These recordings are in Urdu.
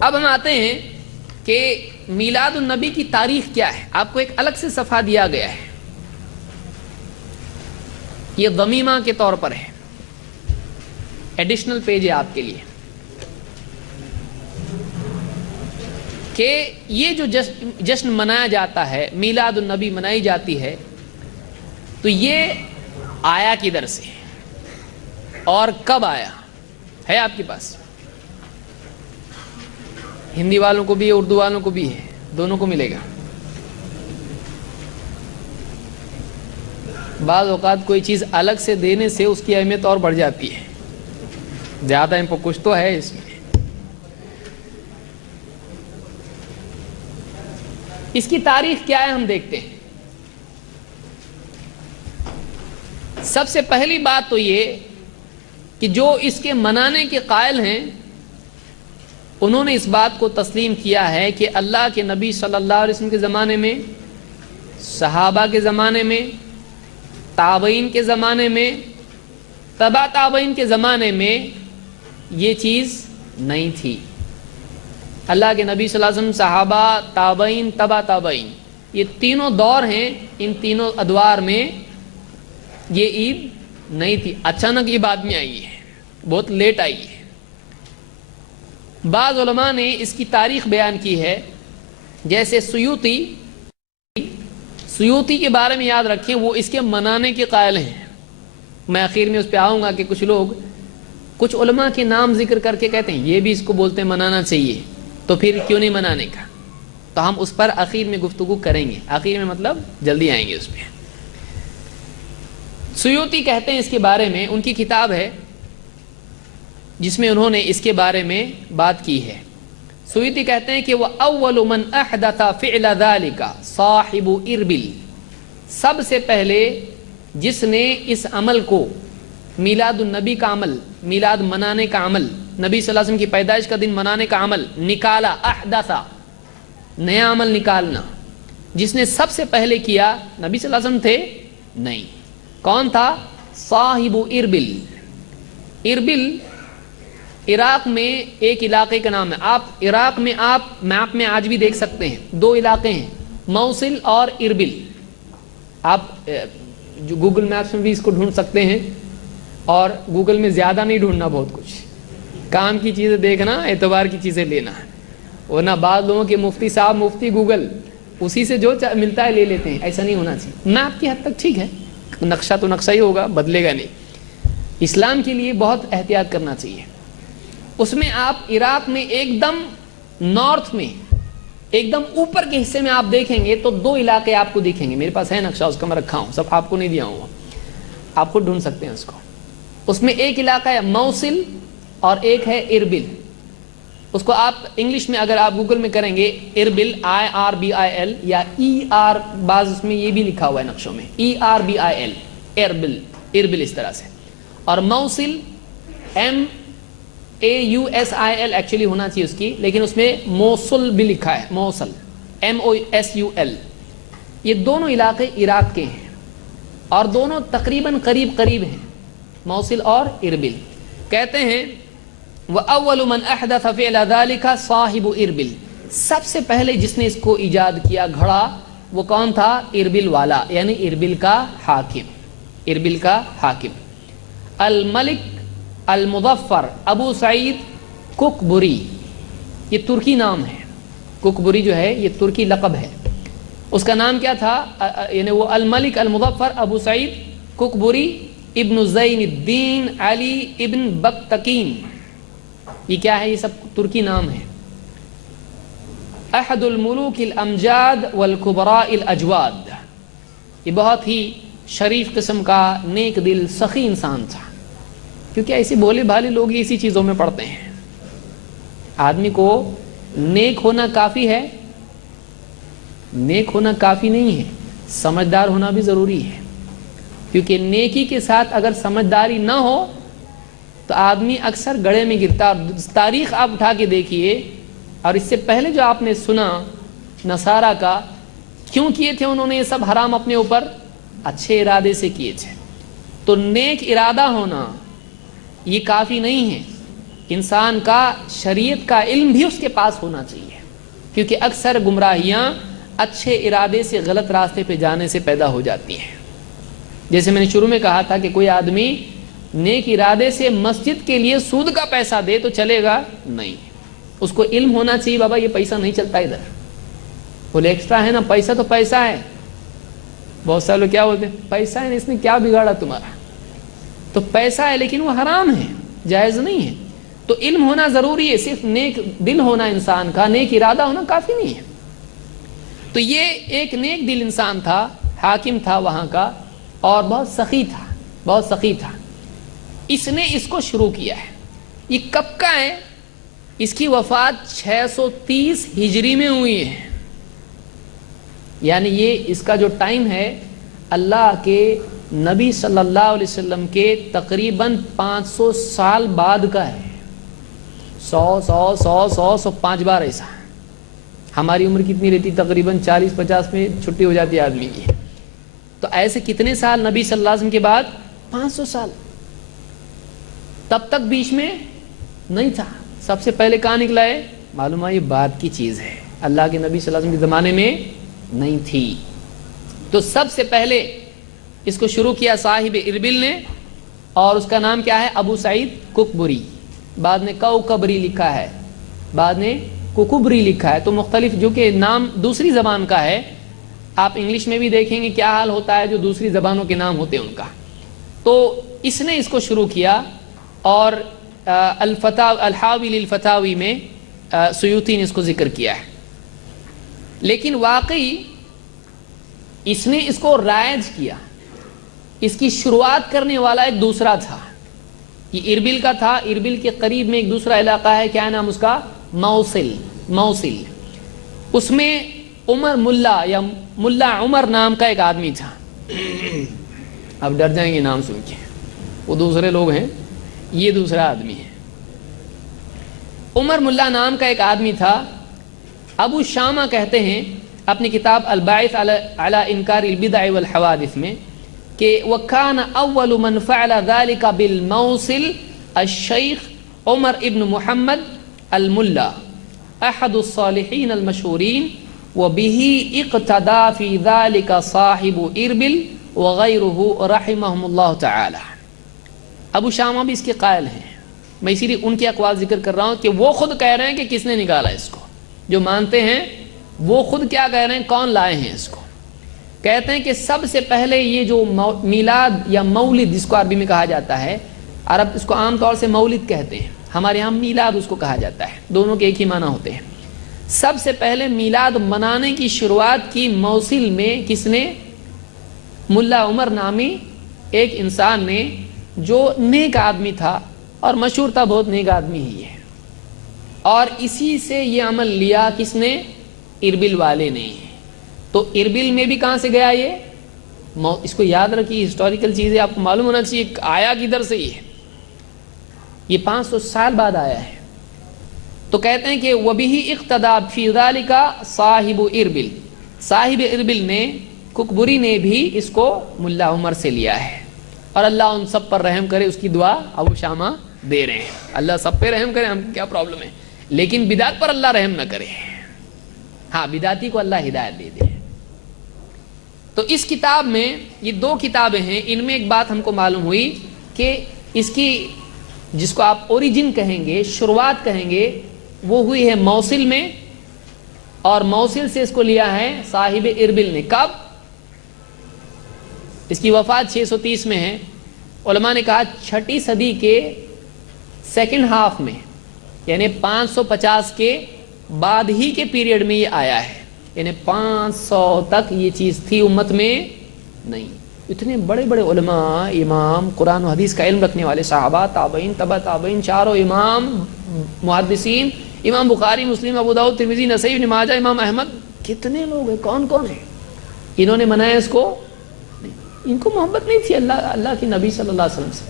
اب ہم آتے ہیں کہ میلاد النبی کی تاریخ کیا ہے. آپ کو ایک الگ سے صفحہ دیا گیا ہے، یہ ضمیمہ کے طور پر ہے، ایڈیشنل پیج ہے آپ کے لیے، کہ یہ جو جشن منایا جاتا ہے، میلاد النبی منائی جاتی ہے، تو یہ آیا کدھر سے اور کب آیا ہے؟ آپ کے پاس ہندی والوں کو بھی ہے، اردو والوں کو بھی ہے، دونوں کو ملے گا. بعض اوقات کوئی چیز الگ سے دینے سے اس کی اہمیت اور بڑھ جاتی ہے. زیادہ ان کو کچھ تو ہے اس میں. اس کی تاریخ کیا ہے ہم دیکھتے ہیں. سب سے پہلی بات تو یہ کہ جو اس کے منانے کے قائل ہیں انہوں نے اس بات کو تسلیم کیا ہے کہ اللہ کے نبی صلی اللہ علیہ وسلم کے زمانے میں، صحابہ کے زمانے میں، تابعین کے زمانے میں، تبع تابعین کے زمانے میں یہ چیز نہیں تھی. اللہ کے نبی صلی اللہ علیہ وسلم، صحابہ، تابعین، تبع تابعین، یہ تینوں دور ہیں، ان تینوں ادوار میں یہ عید نہیں تھی. اچانک یہ بعد میں آئی ہے، بہت لیٹ آئی ہے. بعض علماء نے اس کی تاریخ بیان کی ہے، جیسے سیوطی کے بارے میں یاد رکھیں، وہ اس کے منانے کے قائل ہیں. میں آخر میں اس پہ آؤں گا کہ کچھ لوگ، کچھ علماء کے نام ذکر کر کے کہتے ہیں یہ بھی اس کو بولتے ہیں منانا چاہیے، تو پھر کیوں نہیں منانے کا؟ تو ہم اس پر آخر میں گفتگو کریں گے. آخر میں مطلب جلدی آئیں گے اس پہ. سیوطی کہتے ہیں اس کے بارے میں، ان کی کتاب ہے جس میں انہوں نے اس کے بارے میں بات کی ہے. سیوطی کہتے ہیں کہ وہ اول من احدث فعل ذلك صاحب اربل، سب سے پہلے جس نے اس عمل کو، میلاد النبی کا عمل، میلاد منانے کا عمل، نبی صلی اللہ علیہ وسلم کی پیدائش کا دن منانے کا عمل نکالا، احدث، نیا عمل نکالنا، جس نے سب سے پہلے کیا، نبی صلی اللہ علیہ وسلم تھے؟ نہیں. کون تھا؟ صاحب اربل. اربل عراق میں ایک علاقے کا نام ہے. آپ عراق میں، آپ میپ میں آج بھی دیکھ سکتے ہیں، دو علاقے ہیں، موصل اور اربل. آپ جو گوگل میپس میں بھی اس کو ڈھونڈ سکتے ہیں، اور گوگل میں زیادہ نہیں ڈھونڈنا، بہت کچھ کام کی چیزیں دیکھنا، اعتبار کی چیزیں لینا. ورنہ بعض لوگوں کے مفتی صاحب، مفتی گوگل، اسی سے جو ملتا ہے لے لیتے ہیں. ایسا نہیں ہونا چاہیے. میپ کی حد تک ٹھیک ہے، نقشہ تو نقشہ ہی ہوگا، بدلے گا نہیں. اسلام کے لیے بہت احتیاط کرنا چاہیے. اس میں آپ عراق میں ایک دم نارتھ میں، ایک دم اوپر کے حصے میں آپ دیکھیں گے تو دو علاقے آپ کو دکھیں گے. میرے پاس ہے نقشہ، اس کا میں رکھا ہوں، سب آپ کو نہیں دیا ہوں، آپ کو ڈھونڈ سکتے ہیں اس کو. اس میں ایک علاقہ ہے موصل اور ایک ہے اربل. اس کو آپ انگلش میں اگر آپ گوگل میں کریں گے اربل، IRBIL، یا ER، بعض اس میں یہ بھی لکھا ہوا ہے نقشوں میں، ERBIL، اربل، اربل اس طرح سے. اور موصل MAUSIL ایکچولی ہونا چاہیے اس کی، لیکن اس میں موصل بھی لکھا ہے، موصل MOSUL. یہ دونوں علاقے عراق کے ہیں اور دونوں تقریباً قریب قریب ہیں، موصل اور اربل. کہتے ہیں وَأَوَّلُ مَنْ أَحْدَثَ فِعْلَ ذَلِكَ صَاحِبُ اربل، سب سے پہلے جس نے اس کو ایجاد کیا، گھڑا، وہ کون تھا؟ اربل والا، یعنی اربل کا حاکم. اربل کا حاکم الملک المظفر ابو سعید ککبری، یہ ترکی نام ہے. ککبری جو ہے یہ ترکی لقب ہے. اس کا نام کیا تھا؟ یعنی وہ الملک المظفر ابو سعید ککبری ابن زین الدین علی ابن بکتکین. یہ کیا ہے؟ یہ سب ترکی نام ہے. احد الملوک الامجاد والکبراء الاجواد، یہ بہت ہی شریف قسم کا، نیک دل، سخی انسان تھا. کیونکہ ایسے بھولے بھالے لوگ اسی چیزوں میں پڑتے ہیں. آدمی کو نیک ہونا کافی ہے؟ نیک ہونا کافی نہیں ہے، سمجھدار ہونا بھی ضروری ہے. کیونکہ نیکی کے ساتھ اگر سمجھداری نہ ہو تو آدمی اکثر گڑھے میں گرتا. اور تاریخ آپ اٹھا کے دیکھیے، اور اس سے پہلے جو آپ نے سنا نصارہ کا، کیوں کیے تھے انہوں نے یہ سب حرام اپنے اوپر؟ اچھے ارادے سے کیے تھے. تو نیک ارادہ ہونا یہ کافی نہیں ہے. انسان کا شریعت کا علم بھی اس کے پاس ہونا چاہیے، کیونکہ اکثر گمراہیاں اچھے ارادے سے غلط راستے پہ جانے سے پیدا ہو جاتی ہیں۔ جیسے میں نے شروع میں کہا تھا کہ کوئی آدمی نیک ارادے سے مسجد کے لیے سود کا پیسہ دے تو چلے گا نہیں، اس کو علم ہونا چاہیے بابا یہ پیسہ نہیں چلتا ادھر، بولے ایکسٹرا ہے نا، پیسہ تو پیسہ ہے۔ بہت سارے لوگ کیا بولتے ہیں پیسہ ہے، اس نے کیا بگاڑا تمہارا، تو پیسہ ہے لیکن وہ حرام ہے، جائز نہیں ہے۔ تو علم ہونا ضروری ہے، صرف نیک دل ہونا انسان کا، نیک ارادہ ہونا کافی نہیں ہے۔ تو یہ ایک نیک دل انسان تھا، حاکم تھا وہاں کا، اور بہت سخی تھا، بہت سخی تھا۔ اس نے اس کو شروع کیا ہے۔ یہ کب کا ہے؟ اس کی وفات 630 ہجری میں ہوئی ہے، یعنی یہ اس کا جو ٹائم ہے اللہ کے نبی صلی اللہ علیہ وسلم کے تقریباً 500 سال بعد کا ہے۔ 100 5 بار ایسا۔ ہماری عمر کتنی رہتی؟ تقریباً 40-50 میں چھٹی ہو جاتی ہے آدمی کی، تو ایسے کتنے سال نبی صلی اللہ علیہ وسلم کے بعد؟ 500 سال۔ تب تک بیچ میں نہیں تھا۔ سب سے پہلے کہاں نکلا ہے؟ معلوم ہے یہ بات کی چیز ہے، اللہ کے نبی صلی اللہ علیہ وسلم کے زمانے میں نہیں تھی۔ تو سب سے پہلے اس کو شروع کیا صاحب اربل نے، اور اس کا نام کیا ہے؟ ابو سعید ککبری، بعد میں کوکبری لکھا ہے، بعد میں ککبری لکھا ہے۔ تو مختلف، جو کہ نام دوسری زبان کا ہے، آپ انگلش میں بھی دیکھیں گے کیا حال ہوتا ہے جو دوسری زبانوں کے نام ہوتے ہیں ان کا۔ تو اس نے اس کو شروع کیا، اور الحاوی للفتاوی میں سیوطی نے اس کو ذکر کیا ہے۔ لیکن واقعی اس نے اس کو رائج کیا، اس کی شروعات کرنے والا ایک دوسرا تھا، یہ اربل کا تھا۔ اربل کے قریب میں ایک دوسرا علاقہ ہے، کیا نام اس کا؟ موصل۔ اس میں عمر ملا یا ملا عمر نام کا ایک آدمی تھا۔ اب ڈر جائیں گے نام سن کے، وہ دوسرے لوگ ہیں، یہ دوسرا آدمی ہے۔ عمر ملا نام کا ایک آدمی تھا۔ ابو شامہ کہتے ہیں اپنی کتاب الباعث علی انکار البدع والحوادث میں کہ وَكَانَ أَوَّلُ مَنْ فَعَلَ ذَلِكَ بِالْمَوْصِلِ الشیخ عمر ابن محمد الملا احد الصالحین المشہورین وَبِهِ اقتدى فی ذَلِكَ صاحب اربل وغیرہ رحمہم اللہ تعالی۔ ابو شامہ بھی اس کے قائل ہیں، میں اسی لیے ان کے اقوال ذکر کر رہا ہوں کہ وہ خود کہہ رہے ہیں کہ کس نے نکالا اس کو، جو مانتے ہیں وہ خود کیا کہہ رہے ہیں، کون لائے ہیں اس کو۔ کہتے ہیں کہ سب سے پہلے یہ جو میلاد یا مولد جس کو عربی میں کہا جاتا ہے، عرب اس کو عام طور سے مولد کہتے ہیں، ہمارے یہاں میلاد اس کو کہا جاتا ہے، دونوں کے ایک ہی معنی ہوتے ہیں۔ سب سے پہلے میلاد منانے کی شروعات کی موصل میں کس نے؟ ملا عمر نامی ایک انسان نے، جو نیک آدمی تھا اور مشہور تھا، بہت نیک آدمی ہی ہے، اور اسی سے یہ عمل لیا کس نے؟ اربل والے نے۔ تو اربل میں بھی کہاں سے گیا یہ؟ اس کو یاد رکھیے، ہسٹوریکل چیزیں آپ کو معلوم ہونا چاہیے، آیا کدھر سے یہ 500 سال بعد آیا ہے۔ تو کہتے ہیں کہ وَبِهِ اقتدى فِي ذَلِكَ صاحب اربل، صاحب اربل نے، ککبری نے بھی اس کو ملا عمر سے لیا ہے، اور اللہ ان سب پر رحم کرے، اس کی دعا ابو شامہ دے رہے ہیں، اللہ سب پہ رحم کرے، ہم کیا پرابلم ہے، لیکن بدعت پر اللہ رحم نہ کرے، ہاں بدعتی کو اللہ ہدایت دے دے۔ تو اس کتاب میں، یہ 2 کتابیں ہیں، ان میں ایک بات ہم کو معلوم ہوئی کہ اس کی جس کو آپ اوریجن کہیں گے، شروعات کہیں گے، وہ ہوئی ہے موصل میں، اور موصل سے اس کو لیا ہے صاحب اربل نے۔ کب؟ اس کی وفات 630 میں ہے۔ علماء نے کہا 6ٹھی صدی کے سیکنڈ ہاف میں، یعنی 550 کے بعد ہی کے پیریڈ میں یہ آیا ہے، یعنی 500 تک یہ چیز تھی امت میں نہیں۔ اتنے بڑے بڑے علماء، امام، قرآن و حدیث کا علم رکھنے والے صحابہ، تابعین، تبع تابعین، چاروں امام محدثین، امام بخاری، مسلم، ابو داؤد، ترمذی، نسائی، ابن ماجہ، امام احمد، کتنے لوگ ہیں، کون کون ہیں، انہوں نے منایا اس کو؟ ان کو محبت نہیں تھی اللہ کے نبی صلی اللہ علیہ وسلم سے،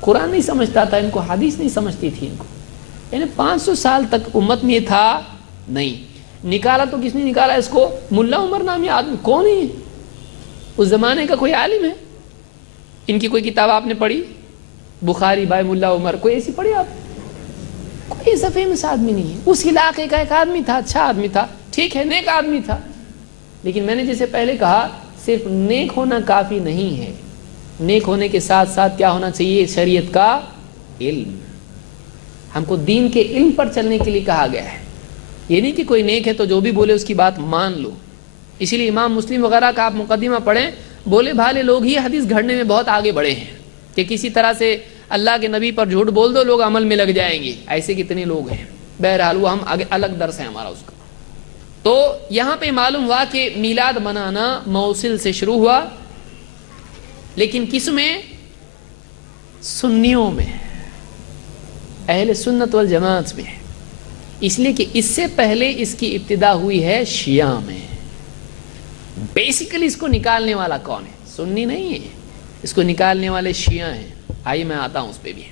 قرآن نہیں سمجھتا تھا ان کو، حدیث نہیں سمجھتی تھی ان کو، یعنی 500 سال تک امت میں تھا نہیں۔ نکالا تو کس نے نکالا اس کو؟ ملا عمر نامی آدمی، کون ہے؟ اس زمانے کا کوئی عالم ہے؟ ان کی کوئی کتاب آپ نے پڑھی؟ بخاری بھائی ملا عمر، کوئی ایسی پڑھی آپ؟ کوئی فیمس آدمی نہیں ہے، اس علاقے کا ایک آدمی تھا، اچھا آدمی تھا، ٹھیک ہے، نیک آدمی تھا، لیکن میں نے جیسے پہلے کہا صرف نیک ہونا کافی نہیں ہے، نیک ہونے کے ساتھ ساتھ کیا ہونا چاہیے؟ شریعت کا علم۔ ہم کو دین کے علم پر چلنے کے لیے کہا گیا ہے، یہ نہیں کہ کوئی نیک ہے تو جو بھی بولے اس کی بات مان لو۔ اسی لیے امام مسلم وغیرہ کا آپ مقدمہ پڑھیں، بولے بھالے لوگ ہی حدیث گھڑنے میں بہت آگے بڑھے ہیں کہ کسی طرح سے اللہ کے نبی پر جھوٹ بول دو لوگ عمل میں لگ جائیں گے، ایسے کتنے لوگ ہیں۔ بہرحال وہ ہم آگے الگ درس ہے ہمارا اس کا۔ تو یہاں پہ معلوم ہوا کہ میلاد منانا موصل سے شروع ہوا، لیکن کس میں؟ سنیوں میں، اہل سنت والجماعت میں، اس لیے کہ اس سے پہلے اس کی ابتدا ہوئی ہے شیعہ میں۔ بیسیکلی اس کو نکالنے والا کون ہے؟ سنی نہیں ہے، اس کو نکالنے والے شیعہ ہیں۔ آئیے میں آتا ہوں اس پہ بھی۔